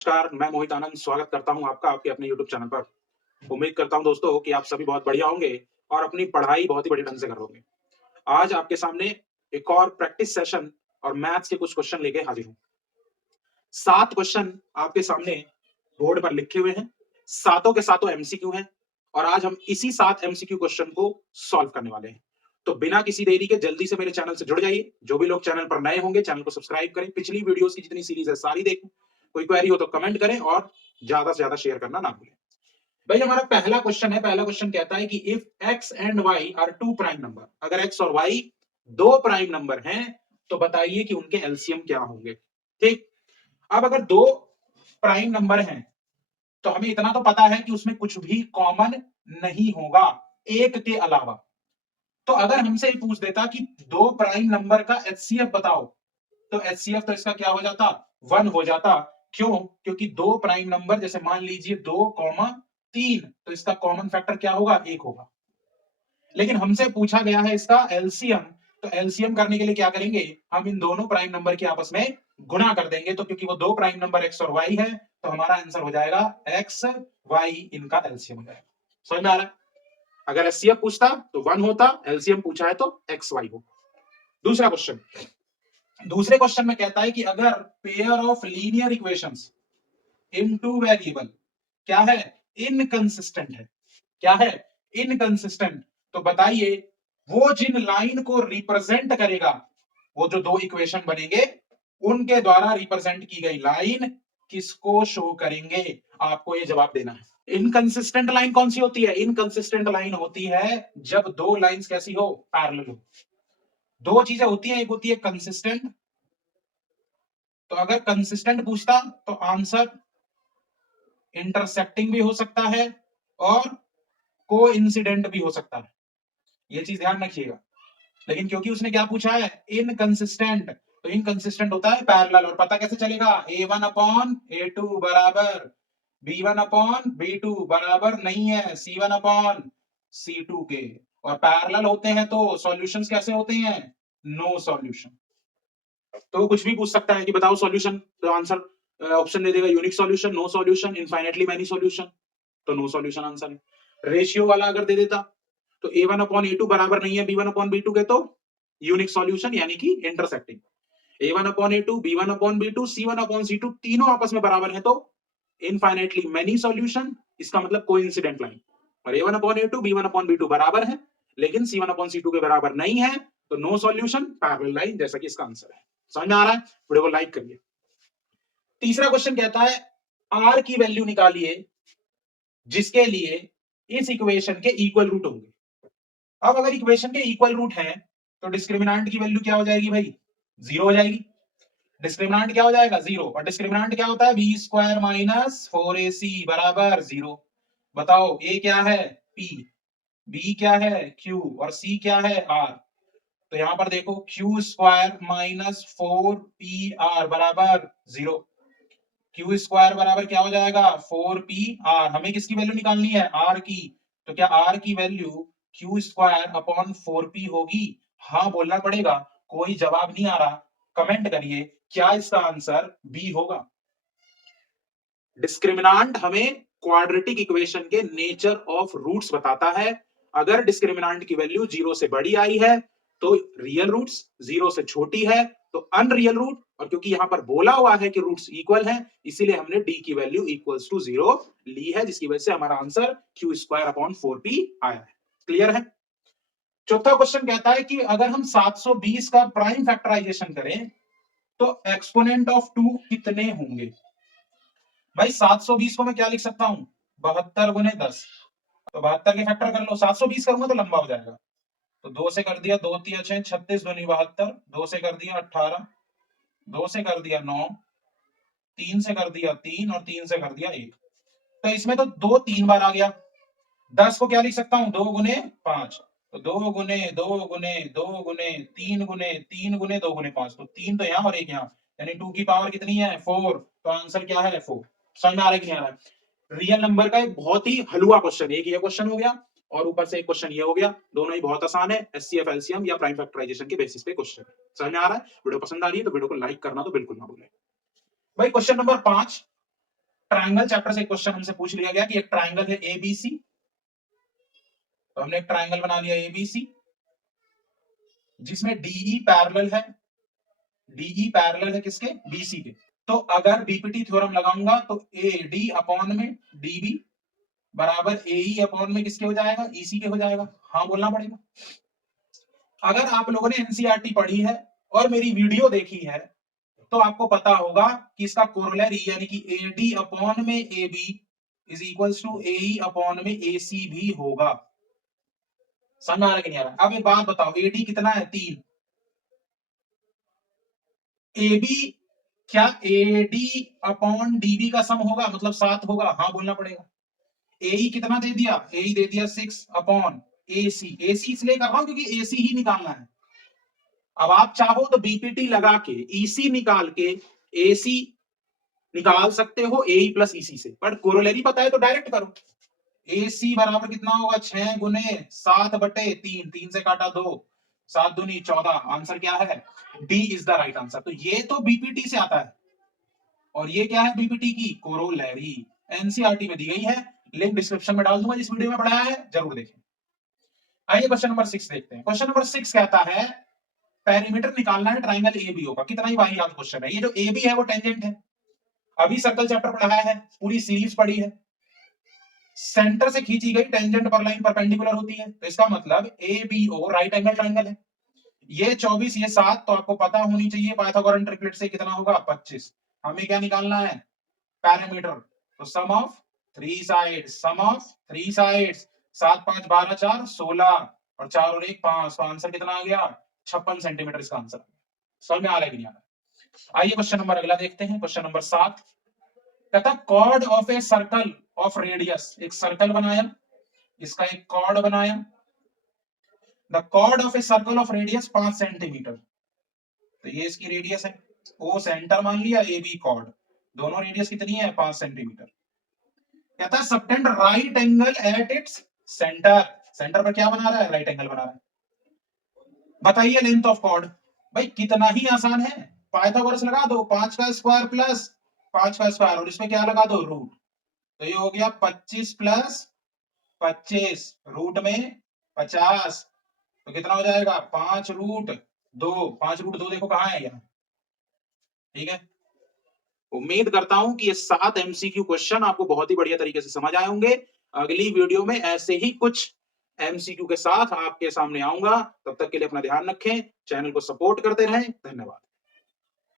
नमस्कार, मैं मोहित आनंद स्वागत करता हूँ आपका आपके अपने यूट्यूब चैनल पर। उम्मीद करता हूँ दोस्तों कि आप सभी बहुत बढ़िया होंगे और अपनी पढ़ाई बहुत ही बढ़िया ढंग से कर रहे होंगे। आज आपके सामने एक और प्रैक्टिस सेशन और मैथ्स के कुछ क्वेश्चन लेके हाजिर हूँ। 7 क्वेश्चन आपके सामने बोर्ड पर लिखे हुए हैं। सातों के सातों एमसीक्यू हैं और आज हम इसी 7 एमसीक्यू क्वेश्चन को सॉल्व करने वाले हैं। तो बिना किसी देरी के जल्दी से मेरे चैनल से जुड़ जाइए। जो भी लोग चैनल पर नए होंगे, चैनल को सब्सक्राइब करें। पिछली वीडियोस की जितनी सीरीज है सारी देखें। कोई क्वेरी हो तो कमेंट करें और ज्यादा से ज्यादा शेयर करना ना भूलें। भाई हमारा पहला क्वेश्चन है। पहला क्वेश्चन कहता है कि if x and y are two prime number, अगर x और y दो प्राइम नंबर हैं तो बताइए कि उनके एलसीएम क्या होंगे। ठीक, अब अगर दो प्राइम नंबर हैं तो हमें इतना तो पता है कि उसमें कुछ भी कॉमन नहीं होगा एक के अलावा। तो अगर हमसे ये पूछ देता कि दो प्राइम नंबर का एचसीएफ बताओ, तो एचसीएफ तो इसका क्या हो जाता, 1 हो जाता। क्यों? क्योंकि दो प्राइम नंबर, जैसे मान लीजिए 2,3, तो इसका कॉमन फैक्टर क्या होगा, 1 होगा। लेकिन हमसे पूछा गया है इसका एलसीएम, तो एलसीएम करने के लिए क्या करेंगे, हम इन दोनों प्राइम नंबर के आपस में गुणा कर देंगे। तो क्योंकि वो दो प्राइम नंबर एक्स और वाई है, तो हमारा आंसर हो जाएगा एक्स वाई, इनका एलसीएम हो जाएगा। समझ में आ रहा है? अगर एचसीएफ पूछता तो 1 होता, एलसीएम पूछा है तो एक्स वाई हो। दूसरा क्वेश्चन, दूसरे क्वेश्चन में कहता है कि अगर pair of linear equations in two variable क्या है, इनकंसिस्टेंट है। क्या है, इनकंसिस्टेंट। तो बताइए वो जिन लाइन को रिप्रेजेंट करेगा, वो जो दो इक्वेशन बनेंगे उनके द्वारा रिप्रेजेंट की गई लाइन किसको शो करेंगे, आपको ये जवाब देना है। इनकंसिस्टेंट लाइन कौन सी होती है? इनकंसिस्टेंट लाइन होती है जब दो लाइंस कैसी हो, पैरेलल हो। दो चीजें होती हैं, एक होती है कंसिस्टेंट, तो अगर कंसिस्टेंट पूछता तो आंसर इंटरसेक्टिंग भी हो सकता है और कोइंसिडेंट भी हो सकता है, ये चीज ध्यान रखिएगा। लेकिन क्योंकि उसने क्या पूछा है, इनकंसिस्टेंट, तो इनकंसिस्टेंट होता है पैरेलल। और पता कैसे चलेगा, a1 अपॉन a2 बराबर b1 अपॉन b2 बराबर नहीं है c1 अपॉन c2 के। और पैरेलल होते हैं तो सॉल्यूशंस कैसे होते हैं, नो सॉल्यूशन। तो कुछ भी पूछ सकता है कि बताओ सॉल्यूशन, तो आंसर ऑप्शन दे देगा, unique solution, no solution, infinitely many solution. तो नो सॉल्यूशन आंसर है। रेशियो वाला अगर दे देता तो a1 अपॉन a2 बराबर नहीं है b1 अपॉन b2 के, तो यूनिक सॉल्यूशन यानी कि intersecting. a1 upon a2, b1 upon b2, c1 upon c2 तीनों आपस में बराबर है तो इनफाइनाइटली मेनी सॉल्यूशन, इसका मतलब कोइंसिडेंट लाइन। और a1 upon a2, b1 upon b2 बराबर है लेकिन c1 अपॉन c2 के बराबर नहीं है, तो नो सॉल्यूशन पैरेलल लाइन, जैसा कि इसका आंसर है। समझ में आ रहा है? वीडियो को लाइक करिए। तीसरा क्वेश्चन कहता है r की वैल्यू निकालिए जिसके लिए इस इक्वेशन के इक्वल रूट होंगे। अब अगर इक्वेशन के इक्वल रूट हैं तो डिस्क्रिमिनांट की वैल्यू क्या हो जाएगी भाई, 0 हो जाएगी। डिस्क्रिमिनांट क्या हो जाएगा, 0। और डिस्क्रिमिनांट क्या होता है, बी स्क्वायर माइनस 4ac बराबर 0। बताओ a क्या है, p, b क्या है, q, और c क्या है, r। तो यहां पर देखो q स्क्वायर माइनस 4pr बराबर 0। क्यू स्क्वायर बराबर क्या हो जाएगा, 4pr। हमें किसकी वैल्यू निकालनी है, r की। तो क्या r की value Q square upon 4p होगी? हाँ बोलना पड़ेगा, कोई जवाब नहीं आ रहा, कमेंट करिए क्या इसका आंसर बी होगा। डिस्क्रिमिनांट हमें क्वाड्रेटिक इक्वेशन के नेचर ऑफ रूट्स बताता है। अगर डिस्क्रिमिनांट की वैल्यू 0 से बड़ी आई है तो रियल रूट्स, 0 से छोटी है तो अनरियल रूट। और क्योंकि यहां पर बोला हुआ है कि रूट्स इक्वल हैं, इसीलिए हमने डी की वैल्यू इक्वल्स टू 0 ली है, जिसकी वजह से हमारा answer Q square upon 4p आया है। क्लियर है? चौथा क्वेश्चन कहता है कि अगर हम 720 का प्राइम फैक्टराइजेशन करें तो एक्सपोनेंट ऑफ 2 कितने होंगे। भाई 720 को मैं क्या लिख सकता हूं, 72 गुने 10। तो 72 के फैक्टर कर लो, 720 करूंगा तो लंबा हो जाएगा। तो 2 से कर दिया, 2 3 6 36 दूनी 72, 2 से कर दिया 18, 2 से कर दिया 9, 3 से कर दिया 3 और 3 से कर दिया 1। तो इसमें तो 2 3 बार आ गया। 10 को क्या लिख सकता हूं, 2 गुने 5। तो 2 गुने 2 गुने 2 गुने 3 गुने 3 गुने 2 गुने 5, तो 3 तो यहां और 1 यहां, यानी 2 की पावर कितनी है, 4। तो आंसर क्या है, 4। समझ में आ रहा है कि नहीं आ रहा है? रियल नंबर का एक बहुत ही हलवा क्वेश्चन, एक ये क्वेश्चन हो गया और ऊपर से एक क्वेश्चन ये हो गया। दोनों ही बहुत आसान है, एचसीएफ एलसीएम या प्राइम फैक्टराइजेशन के बेसिस पे क्वेश्चन। समझ में आ रहा है? वीडियो पसंद आ रही है तो वीडियो को लाइक करना तो बिल्कुल ना भूलें। भाई क्वेश्चन नंबर 5, ट्राइंगल चैप्टर से क्वेश्चन हमसे पूछ लिया गया कि एक ट्राइंगल है एबीसी, तो हमने एक ट्राइंगल बना लिया एबीसी जिसमें डीई पैरेलल है, डीई पैरेलल है किसके, बीसी के। तो अगर बीपीटी थ्योरम लगाऊंगा तो ए डी अपॉन में डीबी बराबर एई अपॉन में किसके हो जाएगा, ईसी के हो जाएगा। हाँ बोलना पड़ेगा। अगर आप लोगों ने एनसीईआरटी पढ़ी है और मेरी वीडियो देखी है तो आपको पता होगा कि इसका कोरोलरी यानी कि एडी अपॉन में AB is equals to AE upon में एसी भी होगा। समझ आ रहा कि नहीं आ रहा? अब एक बात बताओ, एडी कितना है, 3। एबी क्या एडी अपॉन डीबी का सम होगा, मतलब 7 होगा? हाँ बोलना पड़ेगा। एई कितना दे दिया, एई दे दिया 6 अपॉन एसी। एसी इसलिए कर रहा हूं क्योंकि एसी ही निकालना है। अब आप चाहो तो बीपीटी लगा के ईसी निकाल के एसी निकाल सकते हो एई प्लस ईसी से, पर कोरोलरी पता है तो डायरेक्ट करो। एसी बराबर कितना होगा, 6 गुने 7 बटे 3, 3 से काटा 2, 7 दूनी 14। आंसर क्या है, D is the right answer. तो ये तो बीपीटी से आता है और ये क्या है बीपीटी की कोरोलरी, एनसीईआरटी में दी गई है, लिंक डिस्क्रिप्शन में डाल दूंगा, जिस वीडियो में पढ़ाया है जरूर देखें। आइए क्वेश्चन नंबर 6 देखते हैं। क्वेश्चन नंबर 6 कहता है पेरीमीटर निकालना है ट्राइंगल एबीओ का। कितना ही वाहियात क्वेश्चन है। ये जो एबी है वो टेंजेंट है, अभी सर्कल चैप्टर पढ़ाया है, पूरी सीरीज पढ़ी है। सेंटर से खींची गई टेंजेंट पर लाइन परपेंडिकुलर होती है, तो इसका मतलब एबीओ राइट एंगल ट्राइंगल है। ये 24 ये 7, तो आपको पता होनी चाहिए पाइथागोरन ट्रिपलेट से कितना होगा, 25। हमें क्या निकालना है, पैरामीटर। तो sum of 3 sides, sum of 3 sides, 7 5 12 4 16 और 4 और 1 5, तो आंसर कितना आ गया, 56 सेंटीमीटर इसका आंसर। समझ में आ रहा है कि नहीं आ रहा? आइए क्वेश्चन नंबर अगला देखते हैं। क्वेश्चन नंबर 7 कहता chord of a circle of radius. एक सर्कल बनाया, इसका एक कॉर्ड बनाया। The chord of a circle of radius 5 centimetre, तो ये इसकी रेडियस है। ओ सेंटर मान लिया, ए बी कॉर्ड, दोनों रेडियस कितनी है, 5 सेंटीमीटर। कहता है subtend right angle at its centre. Centre पर क्या बना रहा है, राइट एंगल बना रहा है। बताइए लेंथ ऑफ कॉर्ड। भाई कितना ही आसान है, पाइथागोरस लगा दो, 5 का स्क्वायर प्लस 5 का स्क्वायर और इसमें क्या लगा दो, रूट। तो ये हो गया 25 प्लस 25 रूट में 50, तो कितना हो जाएगा, 5 रूट 2। 5 रूट 2 देखो कहां है यहाँ, ठीक है। उम्मीद करता हूं कि ये 7 एमसीक्यू क्वेश्चन आपको बहुत ही बढ़िया तरीके से समझ आए होंगे। अगली वीडियो में ऐसे ही कुछ एमसीक्यू के साथ आपके सामने आऊंगा। तब तक के लिए अपना ध्यान रखें, चैनल को सपोर्ट करते रहें। धन्यवाद।